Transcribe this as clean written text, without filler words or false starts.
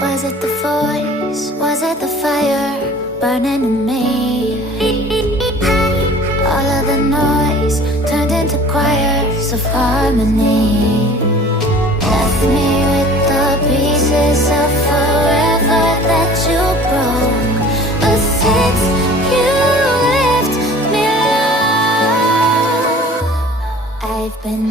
Was it the voice? Was it the fire burning in me? All of the noise turned into choirs of harmony. Left me with the pieces of forever that you broke. But since you left me alone, I've been